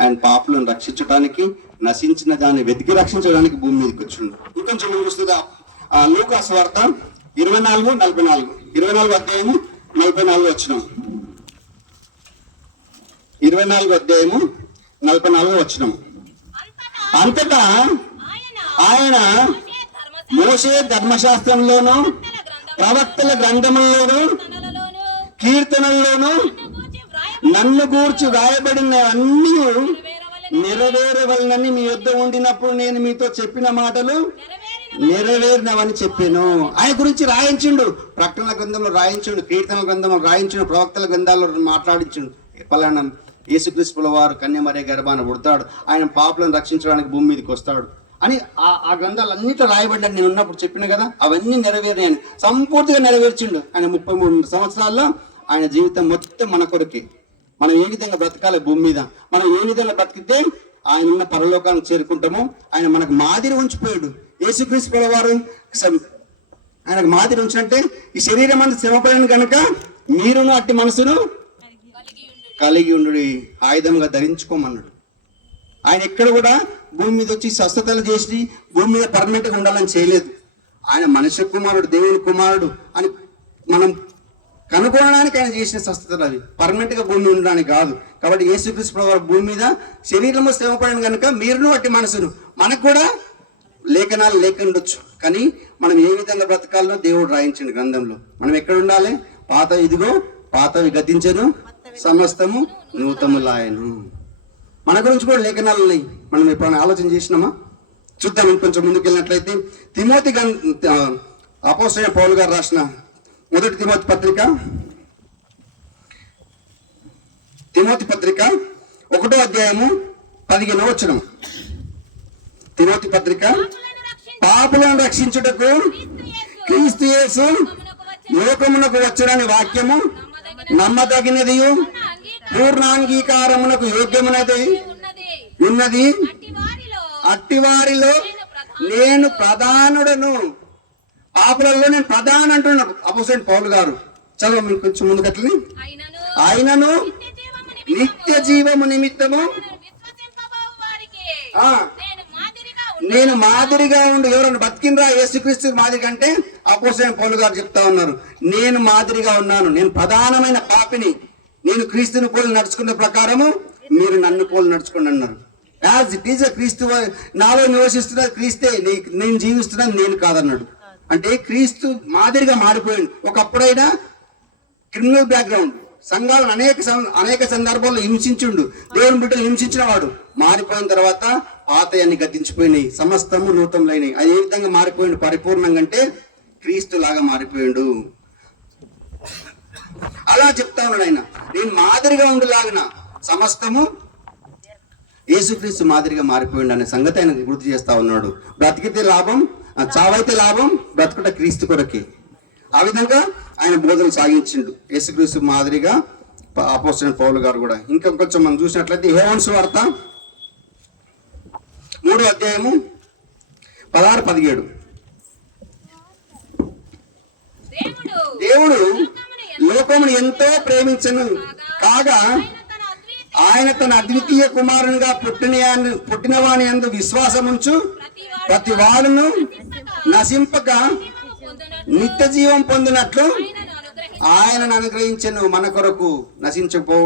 ఆయన పాపులను రక్షించడానికి, నశించిన దాన్ని వెతికి రక్షించడానికి భూమి మీదకి వచ్చిండు. ఇంకొంచెం చూస్తుందా లూకా సువార్త 24:44, 24 అధ్యాయము 44 వచనం, 24 అధ్యాయము 44 వచనం. అంతటా ఆయన మోషే ధర్మశాస్త్రంలోను ప్రవక్తల గ్రంథముల్లోను కీర్తనల్లోను నన్ను గూర్చి వ్రాయబడిన అన్నీ నెరవేరవలనని మీ యొద్ద ఉండినప్పుడు నేను మీతో చెప్పిన మాటలు నెరవేరినవని చెప్పాను. ఆయన గురించి రాయించిండు, ప్రకటనల గ్రంథంలో రాయించిండు, కీర్తనల గ్రంథంలో రాయించిండు, ప్రవక్తల గ్రంథాల్లో మాట్లాడించిండు. పలానా యేసుక్రీస్తుల వారు కన్యమరియ గర్భాన పుడతాడు, ఆయన పాపులను రక్షించడానికి భూమి మీదకి వస్తాడు అని ఆ గ్రంథాలు అన్నిట్లో రాయబడ్డాడు. నేను ఉన్నప్పుడు చెప్పిన కదా, అవన్నీ నెరవేరాయని సంపూర్తిగా నెరవేర్చిండు. ఆయన 33 సంవత్సరాల్లో ఆయన జీవితం మొత్తం మన కొరకే. మనం ఏ విధంగా బ్రతకాలి భూమి మీద, మనం ఏ విధంగా బ్రతికితే ఆయన ఉన్న పరలోకానికి చేరుకుంటామో ఆయన మనకు మాదిరి ఉంచిపోయాడు. యేసుక్రీస్తుల వారు ఆయనకు మాదిరి ఉంచినట్టే ఈ శరీరం అంతా శ్రమపడిన కనుక మీరును అట్టి మనసును కలిగి ఉండు ఆయుధంగా ధరించుకోమన్నాడు. ఆయన ఎక్కడ కూడా భూమి మీద వచ్చి స్వస్థతలు చేసి భూమి మీద పర్మనెంట్గా ఉండాలని చేయలేదు. ఆయన మనుష్య కుమారుడు, దేవుని కుమారుడు అని మనం కనుగొనడానికి ఆయన చేసిన స్వస్థతలు అవి, పర్మనెంట్గా భూమి ఉండడానికి కాదు. కాబట్టి యేసుక్రీస్తు వారు భూమి మీద శరీరంలో శ్రమపడిన కనుక మీరును అట్టి మనసును, మనకు కూడా లేఖనాలు లేక ఉండొచ్చు, కానీ మనం ఏ విధంగా బ్రతకాలో దేవుడు రాయించిన గ్రంథంలో. మనం ఎక్కడ ఉండాలి? పాత ఇదిగో పాతవి గతించను, సమస్తము నూతములాయను. మన గురించి కూడా లేఖనాలు ఉన్నాయి. మనం ఎప్పుడైనా ఆలోచన చేసినామా? చూద్దాం. ఇంకొంచెం ముందుకు వెళ్ళినట్లయితే తిమోతి అపోస్తలుడైన పౌలు గారు రాసిన 1 తిమోతి పత్రిక 1వ అధ్యాయము 15వ వచనం. తిమోతి పత్రిక, పాపులను రక్షించుటకు క్రీస్తు యేసు లోకమునకు వచ్చునని వాక్యము నమ్మదగినది, పూర్ణాంగీకారమునకు యోగ్యమునది ఉన్నది. అట్టివారిలో నేను ప్రధానుడను. పాపులలో నేను ప్రధాన అంటున్నాను అపోస్తలుడైన పౌలు గారు. చదువు మీకు కొంచెం ముందుకట్లని. ఆయనను నిత్య జీవము నిమిత్తము నేను మాదిరిగా ఉండు. ఎవరైనా బతికినరా యేసుక్రీస్తు మాదిరి కంటే అపోస్తలుడైన పౌలు గారు చెప్తా ఉన్నారు, నేను మాదిరిగా ఉన్నాను, నేను ప్రధానమైన పాపిని, నేను క్రీస్తుని పోలి నడుచుకున్న ప్రకారము మీరు నన్ను పోలి నడుచుకోండి అన్నారు. యాజ్ ఇట్ ఈజ్ క్రీస్తు నాలో నివసిస్తున్నది క్రీస్తే, నేను జీవిస్తున్నది నేను కాదన్నాడు. అంటే క్రీస్తు మాదిరిగా మారిపోయింది. ఒకప్పుడైనా క్రిమినల్ బ్యాక్గ్రౌండ్, సంఘాలను అనేక సందర్భాల్లో హింసించుండు, దేవుని బిడ్డలు హింసించిన వాడు. మారిపోయిన తర్వాత పాతయాన్ని గతించిపోయినాయి, సమస్తము నూతనమైనవి. అది ఏ విధంగా మారిపోయిండు పరిపూర్ణంగా అంటే క్రీస్తు లాగా మారిపోయిండు. అలా చెప్తా ఉన్నాడు ఆయన, నేను మాదిరిగా ఉండేలాగిన సమస్తము యేసుక్రీస్తు మాదిరిగా మారిపోయిండు అనే సంగతి ఆయన గుర్తు చేస్తా ఉన్నాడు. బ్రతికితే లాభం, చావైతే లాభం, బ్రతుకుట క్రీస్తు కొరకే. ఆ విధంగా ఆయన బోధన సాగించిండు యేసుక్రీస్తు మాదిరిగా అపోస్తలుడైన పౌలు గారు కూడా. ఇంకా కొంచెం మనం చూసినట్లయితే యోహాను సువార్త 3వ అధ్యాయము 16-17. దేవుడు లోకమును ఎంతో ప్రేమించను కాగా ఆయన తన అద్వితీయ కుమారునిగా పుట్టినవాని యందు విశ్వాసముంచు ప్రతి వాడును నశింపక నిత్య జీవం పొందినట్లు ఆయనను అనుగ్రహించను. మన కొరకు నశించపో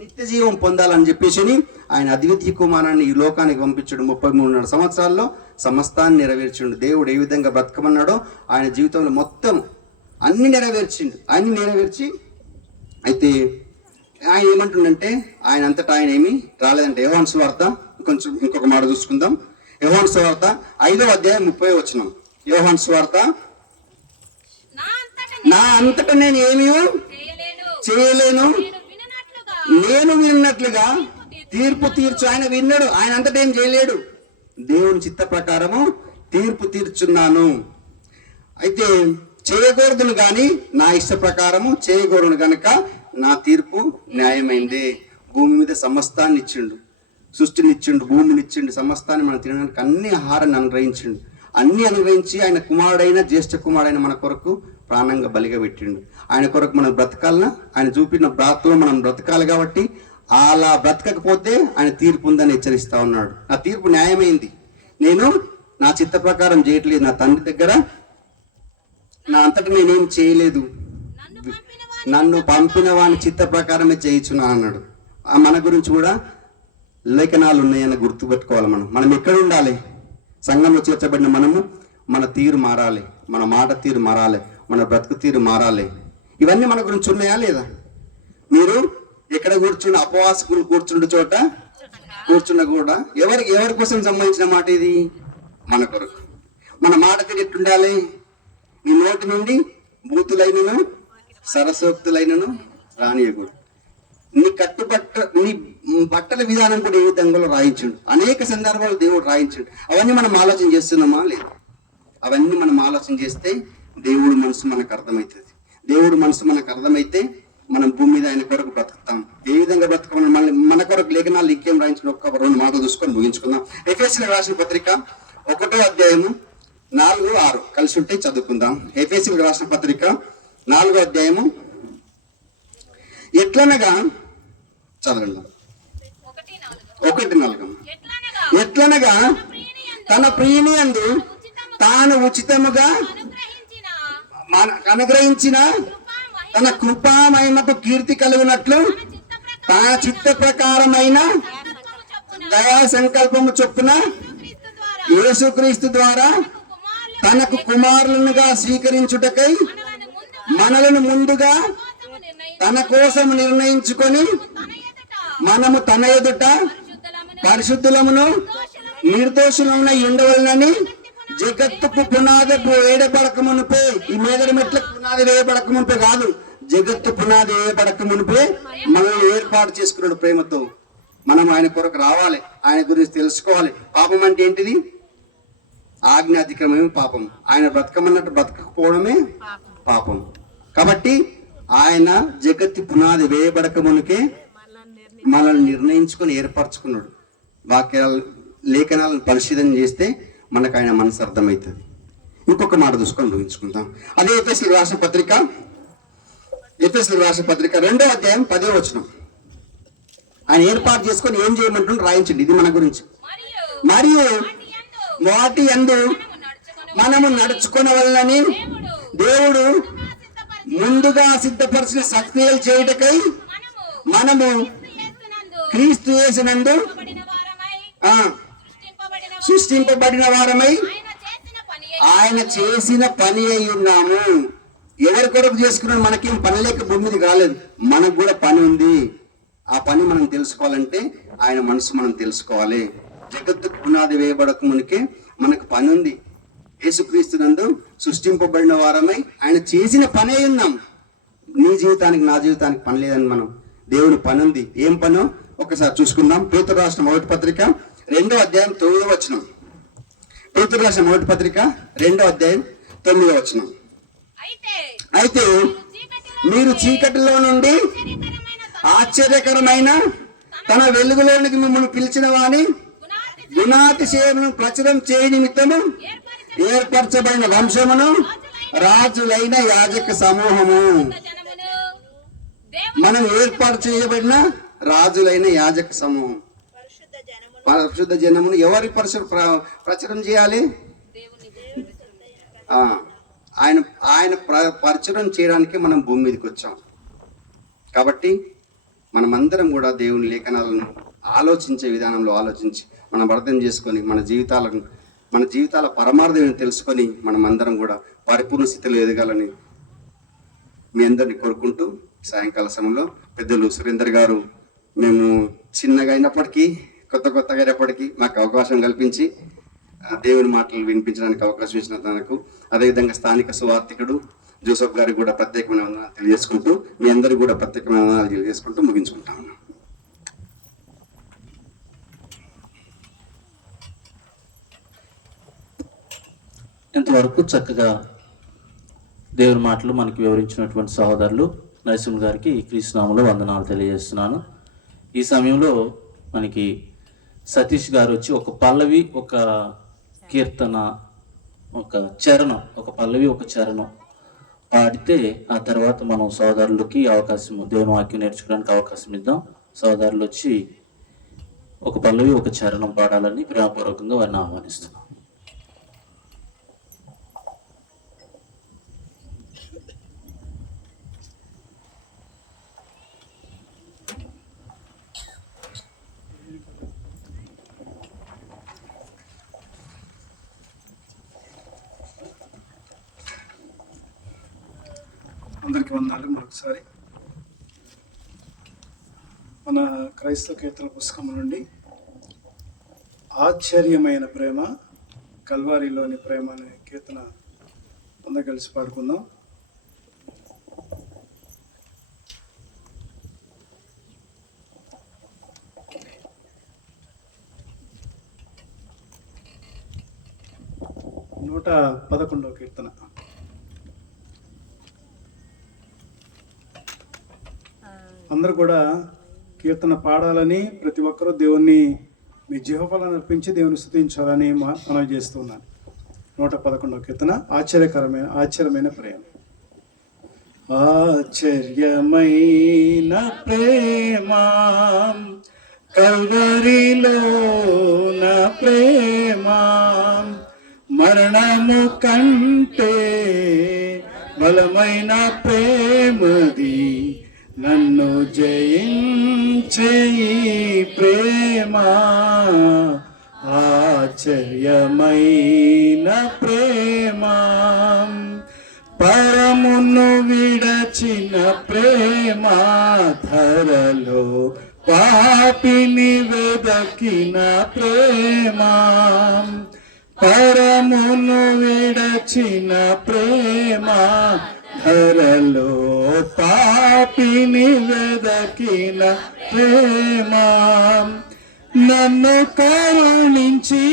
నిత్య జీవం పొందాలని చెప్పేసి ఆయన అద్వితీయ కుమారాన్ని ఈ లోకానికి పంపించడు. 33 సంవత్సరాల్లో సమస్తాన్ని నెరవేర్చిండు. దేవుడు ఏ విధంగా బ్రతకమన్నాడో ఆయన జీవితంలో మొత్తం అన్ని నెరవేర్చిండు. అన్ని నెరవేర్చి అయితే ఆయన ఏమంటుండంటే ఆయన అంతటా ఆయన ఏమి రాలేదంటే. యోహాను సువార్త కొంచెం ఇంకొక మాట చూసుకుందాం. యోహాను సువార్త 5వ అధ్యాయం 30వ వచనం. యోహాను సువార్త, నా అంతటా నేను ఏమీ చేయలేను, నేను విన్నట్లుగా తీర్పు తీర్చు. ఆయన విన్నాడు, ఆయన అంతటా ఏం చేయలేడు. దేవుని చిత్త ప్రకారము తీర్పు తీర్చున్నాను. అయితే చేయకూడదును కానీ నా ఇష్ట ప్రకారము చేయకూడదు కనుక నా తీర్పు న్యాయమైంది. భూమి మీద సమస్తాన్ని ఇచ్చిండు, సృష్టినిచ్చిండు, భూమినిచ్చిండు, సమస్తాన్ని మనం తినడానికి అన్ని ఆహారాన్ని అనుగ్రహించిండు. అన్ని అనుగ్రహించి ఆయన కుమారుడైన జ్యేష్ఠ కుమారుడైన మన కొరకు ప్రాణంగా బలిగా పెట్టిండు. ఆయన కొరకు మనం బ్రతకాలన్నా ఆయన చూపిన బ్రతలో మనం బ్రతకాలి. కాబట్టి అలా బ్రతకకపోతే ఆయన తీర్పు ఉందని హెచ్చరిస్తా ఉన్నాడు. నా తీర్పు న్యాయమైంది, నేను నా చిత్త ప్రకారం చేయట్లేదు, నా తండ్రి దగ్గర నా అంతటి నేనేం చేయలేదు, నన్ను పంపిన వాని చిత్త ప్రకారమే చేయించున్నా అన్నాడు. మన గురించి కూడా లేఖనాలు ఉన్నాయని గుర్తుపెట్టుకోవాలి. మనం ఎక్కడ ఉండాలి? సంఘంలో చేర్చబడిన మనము మన తీరు మారాలి, మన మాట తీరు మారాలి, మన బ్రతుకు తీరు మారాలి. ఇవన్నీ మన గురించి ఉన్నాయా లేదా? మీరు ఎక్కడ కూర్చున్న అపవాసకులు కూర్చుండే చోట కూర్చున్న కూడా ఎవరి కోసం సంబంధించిన మాట ఇది? మన కొరకు. మన మాట తీరు ఎట్టుండాలి? నీ నోటి నుండి బూతులైనను సరసోక్తులైనను రానియకూడదు. నీ బట్టల విధానం కూడా ఏ విధంగా రాయించుండు. అనేక సందర్భాలు దేవుడు రాయించుండు. అవన్నీ మనం ఆలోచన చేస్తున్నామా లేదు? అవన్నీ మనం ఆలోచన చేస్తే దేవుడు మనసు మనకు అర్థమవుతుంది. దేవుడు మనసు మనకు అర్థమైతే మనం భూమి మీద ఆయన కొరకు బ్రతుకుతాం. ఏ విధంగా బ్రతకమని మన కొరకు లేఖనాలు ఇంకేం రాయించిన ఒక్క 2 మాటలు చూసుకొని ముగించుకుందాం. ఎఫెసీయులకు రాసిన పత్రిక 1వ అధ్యాయము 4-6 కలిసి ఉంటే చదువుకుందాం. ఎఫెసీయులకు రాసిన పత్రిక 4వ అధ్యాయము ఎట్లనగా చదవండి. 1-4 ఎట్లనగా తన ప్రియుని యందు తాను ఉచితముగా అనుగ్రహించిన తన కృపా మహిమకు కీర్తి కలుగునట్లు తన చిత్త ప్రకారమైన దయా సంకల్పము చొప్పున యేసుక్రీస్తు ద్వారా తనకు కుమారులుగా స్వీకరించుటకై మనలను ముందుగా తన కోసం నిర్ణయించుకొని మనము తన ఎదుట పరిశుద్ధులమును నిర్దోషులమునై ఉండవలనని జగత్తుకు పునాది వేయబడక మునిపే, ఈ మేదడి మెట్లకు పునాది వేయబడక మునిపే కాదు, జగత్తు పునాది వేయబడక మునిపే మనల్ని ఏర్పాటు చేసుకున్నాడు ప్రేమతో. మనం ఆయన కొరకు రావాలి, ఆయన గురించి తెలుసుకోవాలి. పాపం అంటే ఏంటిది? ఆజ్ఞ అతిక్రమమే పాపం. ఆయన బ్రతకమన్నట్టు బ్రతకపోవడమే పాపం. కాబట్టి ఆయన జగత్తు పునాది వేయబడక మునికే మనల్ని నిర్ణయించుకొని ఏర్పరచుకున్నాడు. వాక్యాలు లేఖనాలను పరిశీలన చేస్తే మనకు ఆయన మనసు అర్థమవుతుంది. ఇంకొక మాట చూసుకొని ముగించుకుందాం. అదే ఎఫెసీయులకు రాసిన పత్రిక 2వ అధ్యాయం 10వ వచనం. ఆయన ఏర్పాటు చేసుకొని ఏం చేయమంటుంటే రాయించండి. ఇది మన గురించి. మరియు వాటి యందు మనము నడుచుకొనవలెనని దేవుడు ముందుగా సిద్ధపరిచిన సత్క్రియలు చేయుటకై మనము క్రీస్తు యేసునందు సృష్టింపబడిన వారమై ఆయన చేసిన పని అయి ఉన్నాము. ఎవరి కొరకు చేసుకున్నాడు? మనకేం పని లేక భూమి మీద కాలేదు, మనకు కూడా పని ఉంది. ఆ పని మనం తెలుసుకోవాలంటే ఆయన మనసు మనం తెలుసుకోవాలి. జగత్తుకు పునాది వేయబడక మునికే మనకు పని ఉంది. యేసుక్రీస్తునందు సృష్టింపబడిన వారమై ఆయన చేసిన పని అయి ఉన్నాం. నీ జీవితానికి నా జీవితానికి పని లేదని మనం దేవుని పని ఉంది. ఏం పనో ఒకసారి చూసుకుందాం. పేతురు రాసిన మొదటి పత్రిక 2వ అధ్యాయం 9వ వచనం. పేతురు రాసిన మొదటి పత్రిక 2వ అధ్యాయం 9వ వచనం. అయితే మీరు చీకటిలో నుండి ఆశ్చర్యకరమైన తన వెలుగులోనికి మిమ్మల్ని పిలిచిన వాని గుణాతిశయమును ప్రచురం చేయ నిమిత్తము ఏర్పరచబడిన వంశమును రాజులైన యాజక సమూహము. మనం ఏర్పాటు చేయబడిన రాజులైన యాజక సమూహం, పరిశుద్ధ జనమును. ఎవరి ప్రచురం చేయాలి? ఆయన పరిచయం చేయడానికి మనం భూమి మీదకి వచ్చాం. కాబట్టి మనమందరం కూడా దేవుని లేఖనాలను ఆలోచించే విధానంలో ఆలోచించి మనం అర్థం చేసుకొని మన జీవితాల పరమార్థం తెలుసుకొని మనమందరం కూడా పరిపూర్ణ స్థితిలో ఎదగాలని మీ అందరిని కోరుకుంటూ, సాయంకాల సమయంలో పెద్దలు సురేందర్ గారు మేము చిన్నగా అయినప్పటికీ కొత్తగా అయినప్పటికీ మాకు అవకాశం కల్పించి దేవుని మాటలు వినిపించడానికి అవకాశం ఇచ్చిన తనకు, అదేవిధంగా స్థానిక సువార్థికుడు జోసఫ్ గారికి కూడా ప్రత్యేకమైన వందనాలు తెలియజేసుకుంటూ, మీ అందరికీ కూడా ప్రత్యేకమైన వందనాలు తెలియజేసుకుంటూ ముగించుకుంటా ఉన్నాం. ఇంతవరకు చక్కగా దేవుని మాటలు మనకి వివరించినటువంటి సహోదరులు నరసింహ గారికి క్రీస్తునామములో వందనాలు తెలియజేస్తున్నాను. ఈ సమయంలో మనకి సతీష్ గారు వచ్చి ఒక పల్లవి, ఒక కీర్తన, ఒక చరణం, ఒక పల్లవి, ఒక చరణం పాడితే ఆ తర్వాత మనం సోదరులకి అవకాశం, దేవుని వాక్యం నేర్చుకోవడానికి అవకాశం ఇద్దాం. సోదరులు వచ్చి ఒక పల్లవి ఒక చరణం పాడాలని ప్రేమపూర్వకంగా వారిని ఆహ్వానిస్తున్నాం. అందరికీ వందనాలు. మరొకసారి మన క్రైస్తవ కీర్తన పుస్తకం నుండి ఆశ్చర్యమైన ప్రేమ, కల్వారిలోని ప్రేమ అనే కీర్తన అందరూ కలిసి పాడుకుందాం. నూట 11వ కీర్తన. అందరూ కూడా కీర్తన పాడాలని, ప్రతి ఒక్కరూ దేవుణ్ణి మీ జీవఫలాన్ని అర్పించి దేవుని స్తుతించాలని మనవి చేస్తున్నాను. 111వ కీర్తన ఆశ్చర్యమైన ప్రేమ. ఆశ్చర్యమైన ప్రేమ కల్వరిలో నా ప్రేమ, మరణము కంటే బలమైన ప్రేమది, నన్ను జయించే ఈ ప్రేమ. ఆశ్చర్యమైన ప్రేమ, పరమును విడచిన ప్రేమ, ధరలో పాపిని వెదకిన ప్రేమ, పరమును విడచిన ప్రేమ, ధరలో పాపిని వెదకిన ప్రేమ, నన్ను కరుణించి